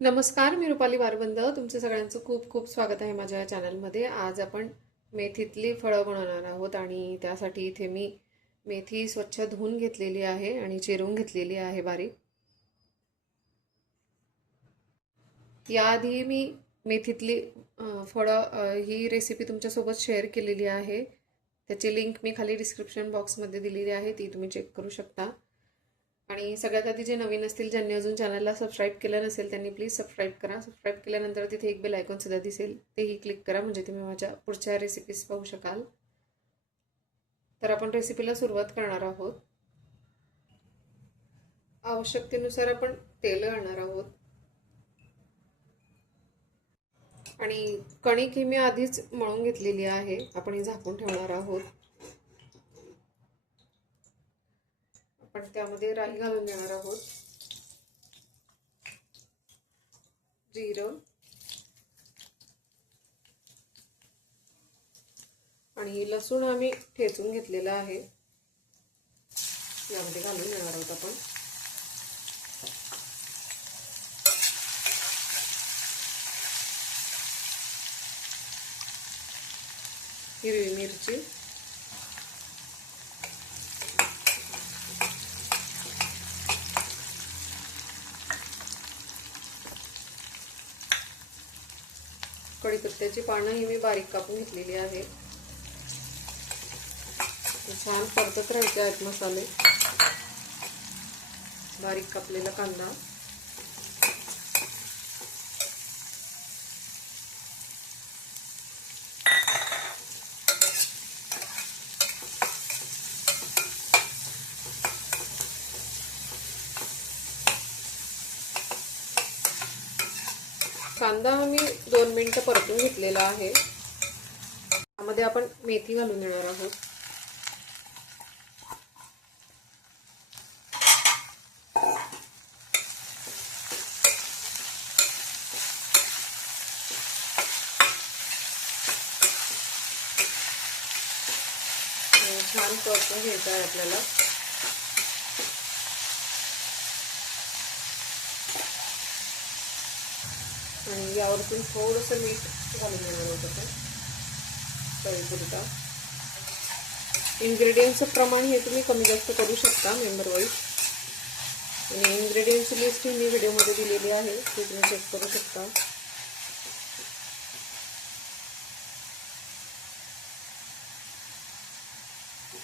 नमस्कार, मी रुपाली वारबंद. तुमचं सगळ्यांचं खूप खूप स्वागत आहे माझ्या चॅनलमध्ये. आज आपण मेथीतली फळं बनवणार आहोत आणि त्यासाठी इथे मी मेथी स्वच्छ धुवून घेतलेली आहे आणि चिरून घेतलेली आहे बारीक. याआधी मी मेथीतली फळं ही रेसिपी तुमच्यासोबत शेअर केलेली आहे. त्याची लिंक मी खाली डिस्क्रिप्शन बॉक्समध्ये दिलेली आहे, ती तुम्ही चेक करू शकता. आणि सगळ्यात आधी जे नवीन असतील, ज्यांनी अजून चॅनलला सबस्क्राईब केलं नसेल, त्यांनी प्लीज सबस्क्राईब करा. सबस्क्राईब केल्यानंतर तिथे एक बेल आयकॉन सुद्धा दिसेल, तेही क्लिक करा, म्हणजे तुम्ही माझ्या पुढच्या रेसिपीज पाहू शकाल. तर आपण रेसिपीला सुरुवात करणार आहोत. आवश्यकतेनुसार आपण तेल घालणार आहोत आणि कणिक ही मी आधीच मळून घेतलेली आहे. आपण ही झाकून ठेवणार आहोत. आपण त्यामध्ये राई घालून देणार आहोत, जिरं आणि लसूण आम्ही ठेचून घेतलेला आहे, यामध्ये घालून देणार आहोत आपण. हिरवी मिरची, कढीपत्त्याची पानं ही मी बारीक कापून घेतलेली आहे. छान परतत राहायचे आहेत मसाले. बारीक कापलेला कांदा, कांदा मी 2 मिनिटं परतून घेतलेला आहे. त्यामध्ये आपण मेथी घालून देणार आहोत. छान परतून घ्यायचं आहे आपल्याला. आणि यावरतून थोडंसं मीठ घालून देणार आहोत आपण चवीपुरता. इन्ग्रेडियंट्सचं प्रमाण हे तुम्ही कमी जास्त करू शकता मेंबर वाईज. आणि इन्ग्रेडियंट्सची लिस्ट मी व्हिडिओमध्ये दिलेली आहे, ते तुम्ही चेक करू शकता.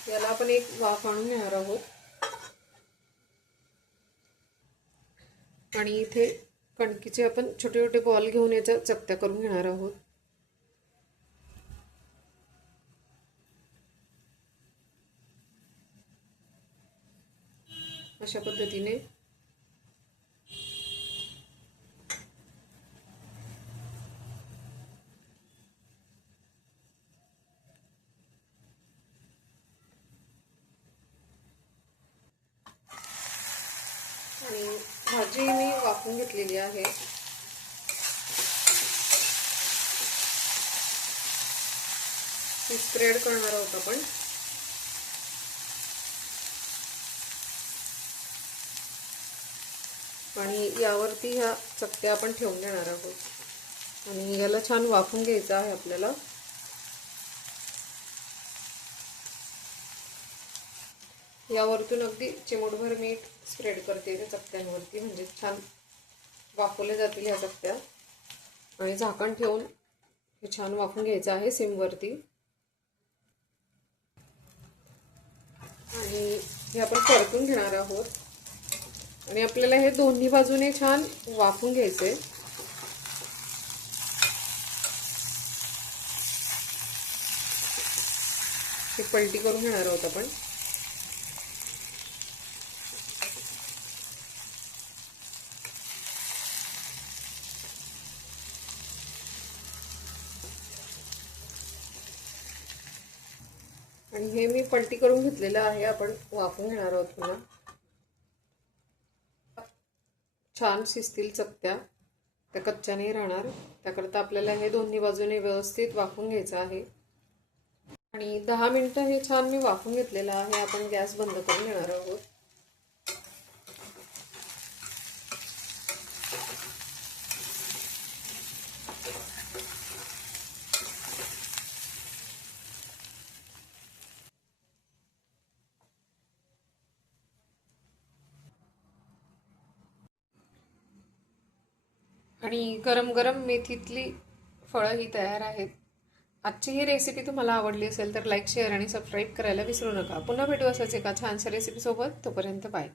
याला आपण एक वाफ आणून घेणार आहोत. आणि इथे कणकीचे आपण छोटे छोटे बॉल घेऊन याच्या चकत्या करून घेणार आहोत. अशा पद्धतीने आणि भाजी मी वाफवून घेतलेली आहे. ती स्प्रेड करणार आहोत आपण. आणि यावरती ह्या चकत्या आपण ठेवून देणार आहोत आणि याला छान वाफवून घ्यायचं आहे आपल्याला. यावरतून अगदी चिमूटभर मीठ स्प्रेड करते त्या चकत्यांवरती, म्हणजे छान वाफवल्या जातील ह्या चकत्या. आणि झाकण ठेवून हे छान वाफवून घ्यायचं आहे सिमवरती. आणि हे आपण परतून घेणार आहोत. आणि आपल्याला हे दोन्ही बाजूने छान वाफवून घ्यायचंय. हे पलटी करून घेणार आहोत आपण. आणि हे मी पलटी करून घेतलेलं आहे, आपण वाफवून घेणार आहोत पुन्हा. छान शिजतील चकत्या, त्या कच्च्या नाही राहणार. त्याकरता आपल्याला हे दोन्ही बाजूने व्यवस्थित वाफवून घ्यायचं आहे. आणि 10 मिनिटं हे छान मी वाफवून घेतलेलं आहे. आपण गॅस बंद करून घेणार आहोत. आणि गरम गरम मेथीतली फळं ही तयार आहेत. आजची ही रेसिपी तुम्हाला आवडली असेल तर लाईक, शेअर आणि सबस्क्राईब करायला विसरू नका. पुन्हा भेटू असंच एका छानशा रेसिपीसोबत. तोपर्यंत बाय.